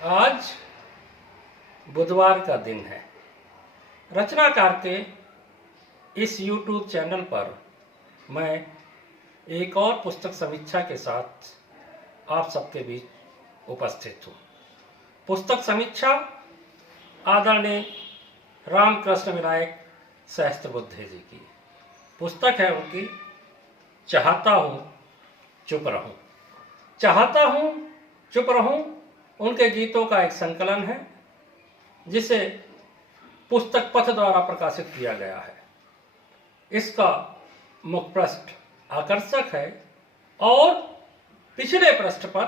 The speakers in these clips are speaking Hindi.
आज बुधवार का दिन है। रचनाकार के इस YouTube चैनल पर मैं एक और पुस्तक समीक्षा के साथ आप सबके बीच उपस्थित हूँ। पुस्तक समीक्षा आदरणीय रामकृष्ण विनायक सहस्त्रबुद्धे जी की पुस्तक है। उनकी चाहता हूँ चुप रहूँ। चाहता हूँ चुप रहूँ उनके गीतों का एक संकलन है, जिसे पुस्तक पथ द्वारा प्रकाशित किया गया है। इसका मुख पृष्ठ आकर्षक है और पिछले पृष्ठ पर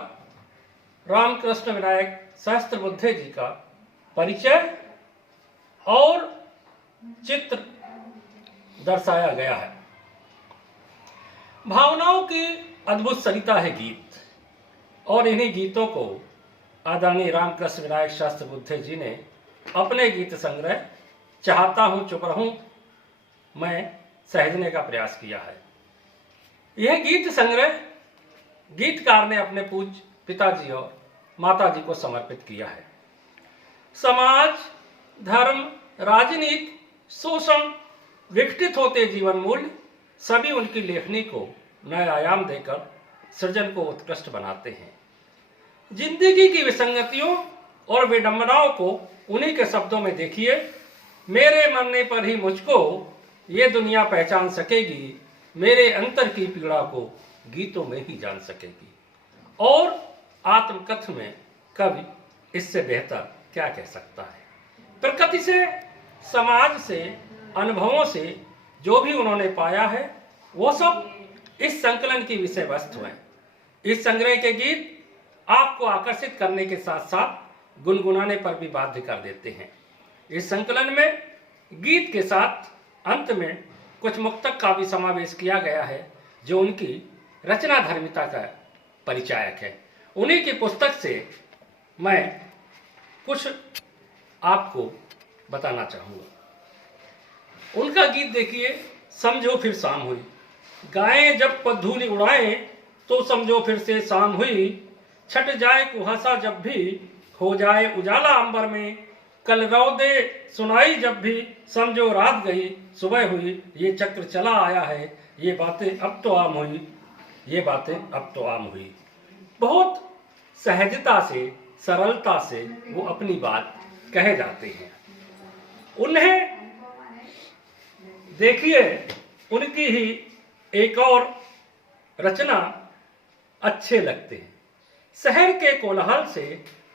रामकृष्ण विनायक सहस्त्रबुद्धे जी का परिचय और चित्र दर्शाया गया है। भावनाओं की अद्भुत सरिता है गीत, और इन्हीं गीतों को आदरणीय रामकृष्ण विनायक सहस्त्रबुद्धे जी ने अपने गीत संग्रह चाहता हूँ चुप रहूँ में सहेजने का प्रयास किया है। यह गीत संग्रह गीतकार ने अपने पूज्य पिताजी और माताजी को समर्पित किया है। समाज, धर्म, राजनीति, शोषण, विघटित होते जीवन मूल्य सभी उनकी लेखनी को नए आयाम देकर सृजन को उत्कृष्ट बनाते हैं। जिंदगी की विसंगतियों और विडंबनाओं को उन्हीं के शब्दों में देखिए। मेरे मरने पर ही मुझको ये दुनिया पहचान सकेगी, मेरे अंतर की पीड़ा को गीतों में ही जान सकेगी। और आत्मकथ में कवि इससे बेहतर क्या कह सकता है। प्रकृति से, समाज से, अनुभवों से जो भी उन्होंने पाया है वो सब इस संकलन की विषय वस्तु है। इस संग्रह के गीत आपको आकर्षित करने के साथ साथ गुनगुनाने पर भी बाध्य कर देते हैं। इस संकलन में गीत के साथ अंत में कुछ मुक्तक का भी समावेश किया गया है, जो उनकी रचना धर्मिता का परिचायक है। उन्हीं की पुस्तक से मैं कुछ आपको बताना चाहूँगा। उनका गीत देखिए, समझो फिर शाम हुई। गाएं जब पधूली उड़ाएं तो समझो फिर से शाम हुई। छट जाए कुहासा जब भी हो जाए उजाला अंबर में। कल रौदे सुनाई जब भी समझो रात गई सुबह हुई। ये चक्र चला आया है, ये बातें अब तो आम हुई, ये बातें अब तो आम हुई। बहुत सहजता से, सरलता से वो अपनी बात कहे जाते हैं। उन्हें देखिए, उनकी ही एक और रचना अच्छे लगते हैं। शहर के कोलाहल से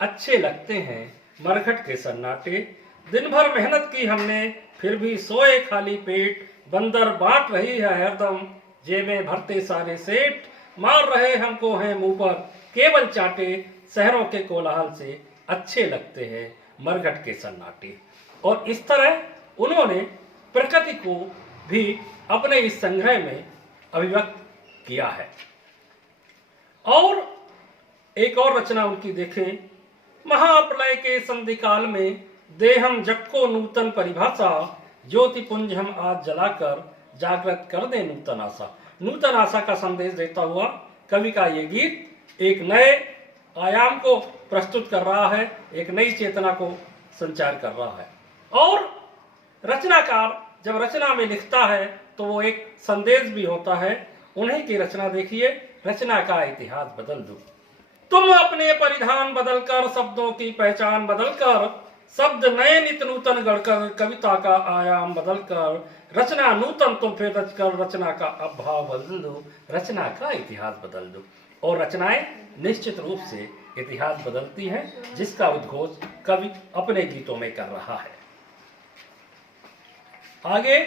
अच्छे लगते हैं मरघट के सन्नाटे। दिन भर मेहनत की हमने फिर भी सोए खाली पेट। बंदर बांट रही है हरदम जेबें भरते सारे सेठ। मार रहे हमको हैं मुंह पर केवल चाटे। शहरों के कोलाहल से अच्छे लगते हैं मरघट के सन्नाटे। और इस तरह उन्होंने प्रकृति को भी अपने इस संग्रह में अभिव्यक्त किया है। और एक और रचना उनकी देखें। महाप्रलय के संधिकाल में देहम जग को नूतन परिभाषा। ज्योति पुंज हम आज जलाकर जागृत कर दे नूतन आशा। नूतन आशा का संदेश देता हुआ कवि का ये गीत एक नए आयाम को प्रस्तुत कर रहा है, एक नई चेतना को संचार कर रहा है। और रचनाकार जब रचना में लिखता है तो वो एक संदेश भी होता है। उन्हीं की रचना देखिए, रचना का इतिहास बदल दो। तुम अपने परिधान बदलकर, शब्दों की पहचान बदलकर, शब्द नए नित नूतन गढ़कर, कविता का आयाम बदलकर, रचना नूतन तो फिर रचकर, रचना का अभाव बदल दो, रचना का इतिहास बदल दो। और रचनाएं निश्चित रूप से इतिहास बदलती हैं, जिसका उद्घोष कवि अपने गीतों में कर रहा है। आगे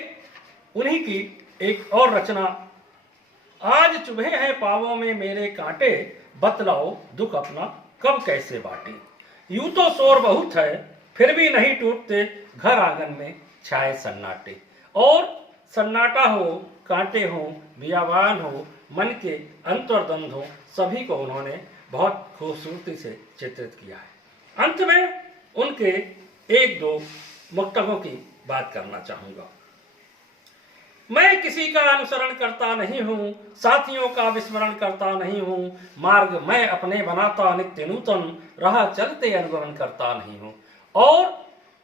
उन्हीं की एक और रचना। आज चुभे हैं पावों में मेरे कांटे, बतलाओ दुख अपना कब कैसे बांटे। यूं तो शोर बहुत है फिर भी नहीं टूटते, घर आंगन में छाए सन्नाटे। और सन्नाटा हो, कांटे हो, बियाबान हो, मन के अंतर्द्वंद हो, सभी को उन्होंने बहुत खूबसूरती से चित्रित किया है। अंत में उनके एक दो मुक्तकों की बात करना चाहूंगा। मैं किसी का अनुसरण करता नहीं हूँ, साथियों का विस्मरण करता नहीं हूँ, मार्ग मैं अपने बनाता नित्य नूतन, राह चलते अनुगमन करता नहीं हूँ। और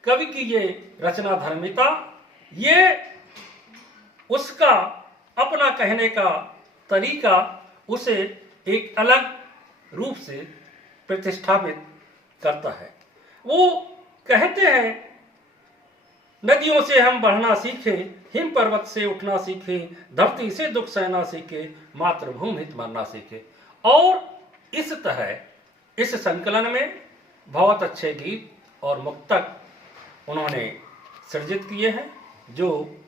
कवि की ये रचना धर्मिता, ये उसका अपना कहने का तरीका उसे एक अलग रूप से प्रतिष्ठापित करता है। वो कहते हैं, नदियों से हम बढ़ना सीखे, हिम पर्वत से उठना सीखे, धरती से दुख सहना सीखे, मातृभूमि हित मरना सीखे। और इस तरह इस संकलन में बहुत अच्छे गीत और मुक्तक उन्होंने सृजित किए हैं, जो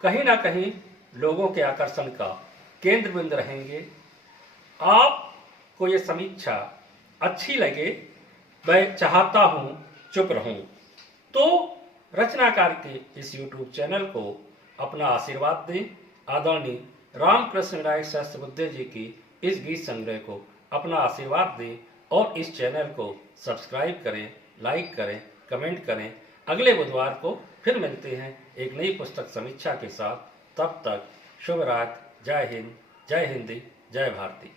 कहीं ना कहीं लोगों के आकर्षण का केंद्र बिंदु रहेंगे। आपको ये समीक्षा अच्छी लगे, मैं चाहता हूँ चुप रहूँ, तो रचनाकार के इस YouTube चैनल को अपना आशीर्वाद दें। आदरणीय रामकृष्ण विनायक शास्त्री बुद्धे जी की इस गीत संग्रह को अपना आशीर्वाद दें और इस चैनल को सब्सक्राइब करें, लाइक करें, कमेंट करें। अगले बुधवार को फिर मिलते हैं एक नई पुस्तक समीक्षा के साथ। तब तक शुभ रात। जय हिंद, जय हिंदी, जय भारती।